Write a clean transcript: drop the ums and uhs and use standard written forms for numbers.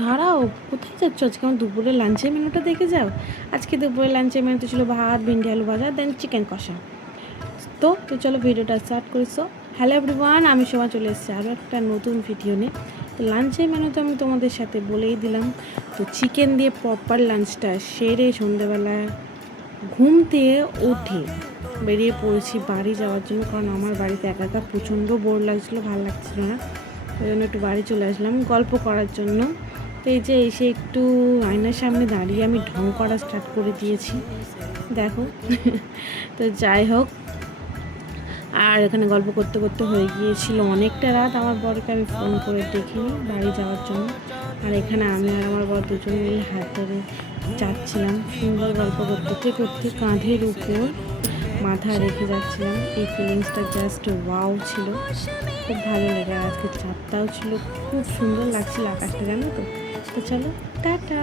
দাঁড়াও, কোথায় যাচ্ছ? আজকে আমার দুপুরের লাঞ্চের মেনুটা দেখে যাও। আজকে দুপুরের লাঞ্চের মেনুতে ছিল ভাত, ভিন্ডি আলু ভাজা, দেন চিকেন কষা। তো চলো ভিডিওটা স্টার্ট করেছো। হ্যালো এভরিওয়ান, আমি সময় চলে এসেছি আরও একটা নতুন ভিডিও নিয়ে। তো লাঞ্চের মেনু তো আমি তোমাদের সাথে বলেই দিলাম। তো চিকেন দিয়ে প্রপার লাঞ্চটা সেরে সন্ধ্যেবেলায় ঘুম থেকে উঠে বেরিয়ে পড়েছি বাড়ি যাওয়ার জন্য, কারণ আমার বাড়িতে একা একা প্রচণ্ড বোর লাগছিলো, ভালো লাগছিলো না। ওই জন্য একটু বাড়ি চলে আসলাম গল্প করার জন্য। তো এই যে এসে একটু আয়নার সামনে দাঁড়িয়ে আমি ঢং করা স্টার্ট করে দিয়েছি, দেখো। তো যাই হোক, আর এখানে গল্প করতে করতে হয়ে গিয়েছিল অনেকটা রাত। আমার বরকে আমি ফোন করে দেখিনি বাড়ি যাওয়ার জন্য। আর এখানে আমি আর আমার বর দুজন মিলে হাত ধরে যাচ্ছিলাম, সুন্দর গল্প করতে করতে কাঁধের উপর মাথা রেখে যাচ্ছিলাম। এই ফিলিংসটা জাস্ট ওয়াও ছিল, খুব ভালো লেগে। আজকে চাঁদটাও ছিল, খুব সুন্দর লাগছিল আকাশটা, জানো তো। তো চলো, টাটা।